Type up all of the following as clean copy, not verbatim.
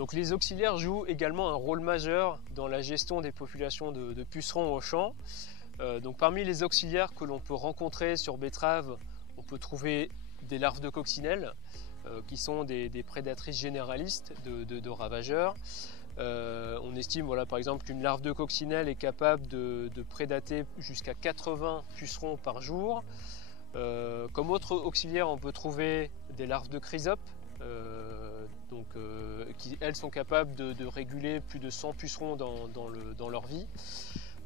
Donc les auxiliaires jouent également un rôle majeur dans la gestion des populations de pucerons au champ. Donc parmi les auxiliaires que l'on peut rencontrer sur betteraves, on peut trouver des larves de coccinelles qui sont des prédatrices généralistes de ravageurs. On estime par exemple qu'une larve de coccinelle est capable de prédater jusqu'à 80 pucerons par jour. Comme autre auxiliaire, on peut trouver des larves de chrysopes qui elles sont capables de réguler plus de 100 pucerons dans leur vie.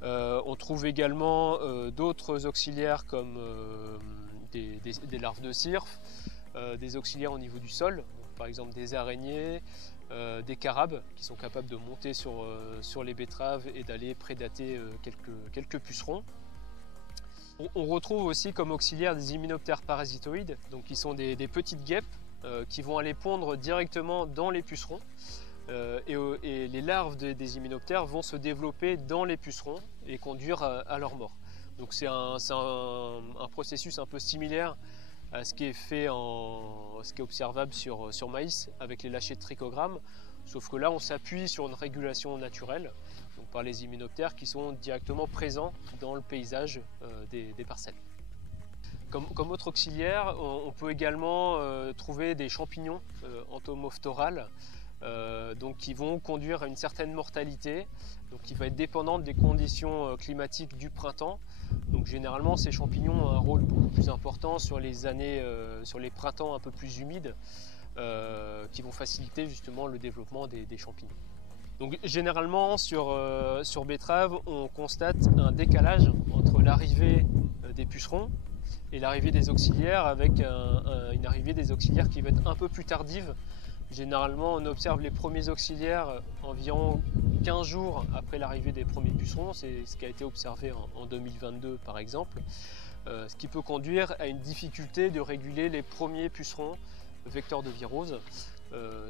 On trouve également d'autres auxiliaires comme des larves de cirphe, des auxiliaires au niveau du sol, donc par exemple des araignées, des carabes qui sont capables de monter sur les betteraves et d'aller prédater quelques pucerons. On retrouve aussi comme auxiliaire des hyménoptères parasitoïdes, donc qui sont des petites guêpes qui vont aller pondre directement dans les pucerons. Et les larves des hyménoptères vont se développer dans les pucerons et conduire à leur mort. Donc c'est un processus un peu similaire à ce qui est observable sur maïs avec les lâchers de trichogrammes, sauf que là on s'appuie sur une régulation naturelle, donc par les hyménoptères qui sont directement présents dans le paysage des parcelles. Comme autre auxiliaire, on peut également trouver des champignons entomophtorales qui vont conduire à une certaine mortalité, donc qui va être dépendante des conditions climatiques du printemps. Donc généralement ces champignons ont un rôle beaucoup plus important sur les printemps un peu plus humides, qui vont faciliter justement le développement des champignons. Donc généralement sur betterave, on constate un décalage entre l'arrivée des pucerons et l'arrivée des auxiliaires, avec une arrivée des auxiliaires qui va être un peu plus tardive. Généralement, on observe les premiers auxiliaires environ 15 jours après l'arrivée des premiers pucerons. C'est ce qui a été observé en 2022 par exemple, ce qui peut conduire à une difficulté de réguler les premiers pucerons vecteurs de virose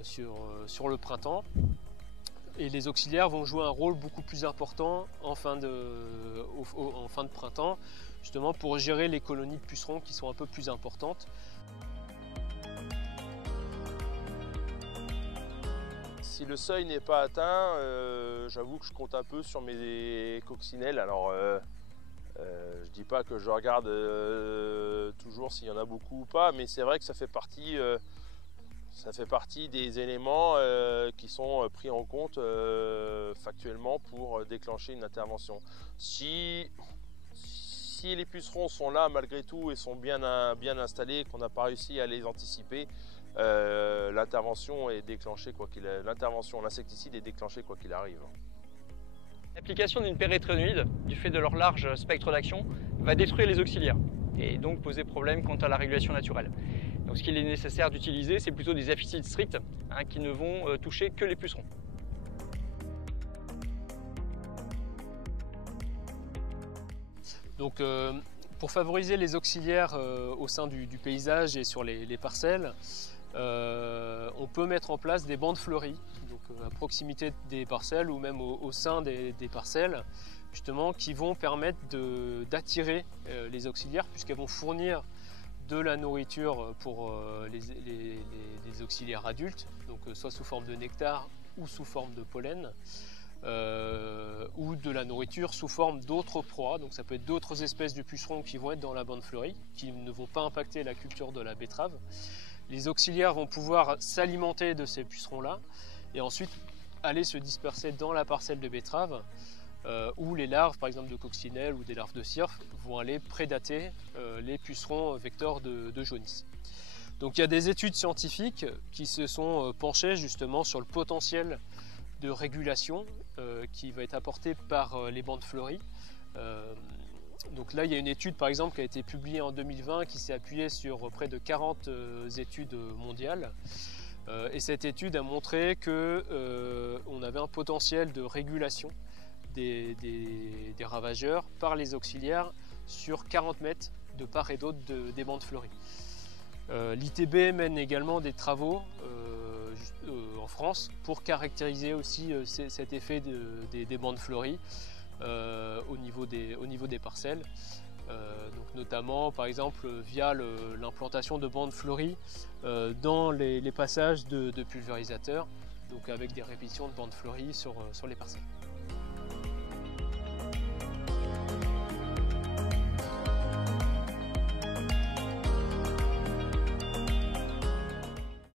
sur le printemps. Et les auxiliaires vont jouer un rôle beaucoup plus important en fin de printemps, justement pour gérer les colonies de pucerons qui sont un peu plus importantes. Si le seuil n'est pas atteint, j'avoue que je compte un peu sur mes coccinelles. Alors, je dis pas que je regarde toujours s'il y en a beaucoup ou pas, mais c'est vrai que ça fait partie des éléments qui sont pris en compte factuellement pour déclencher une intervention. Si les pucerons sont là malgré tout et sont bien installés, qu'on n'a pas réussi à les anticiper, l'intervention est déclenchée l'insecticide est déclenché quoi qu'il arrive. L'application d'une pérétrénoïde, du fait de leur large spectre d'action, va détruire les auxiliaires et donc poser problème quant à la régulation naturelle. Donc ce qu'il est nécessaire d'utiliser, c'est plutôt des apicides stricts qui ne vont toucher que les pucerons. Donc, pour favoriser les auxiliaires au sein du paysage et sur les parcelles, on peut mettre en place des bandes fleuries, donc à proximité des parcelles ou même au sein des parcelles, justement, qui vont permettre d'attirer les auxiliaires, puisqu'elles vont fournir de la nourriture pour les auxiliaires adultes, donc soit sous forme de nectar ou sous forme de pollen, ou de la nourriture sous forme d'autres proies. Donc ça peut être d'autres espèces de pucerons qui vont être dans la bande fleurie, qui ne vont pas impacter la culture de la betterave. Les auxiliaires vont pouvoir s'alimenter de ces pucerons-là et ensuite aller se disperser dans la parcelle de betterave, où les larves, par exemple de coccinelles ou des larves de cirphe, vont aller prédater les pucerons vecteurs de jaunisse. Donc il y a des études scientifiques qui se sont penchées justement sur le potentiel de régulation qui va être apporté par les bandes fleuries. Donc là, il y a une étude par exemple qui a été publiée en 2020 qui s'est appuyée sur près de 40 études mondiales. Et cette étude a montré qu'on avait un potentiel de régulation des ravageurs par les auxiliaires sur 40 mètres de part et d'autre des bandes fleuries. L'ITB mène également des travaux en France pour caractériser aussi cet effet des bandes fleuries au niveau des parcelles. Donc notamment par exemple via l'implantation de bandes fleuries dans les passages de pulvérisateurs donc avec des répétitions de bandes fleuries sur les parcelles.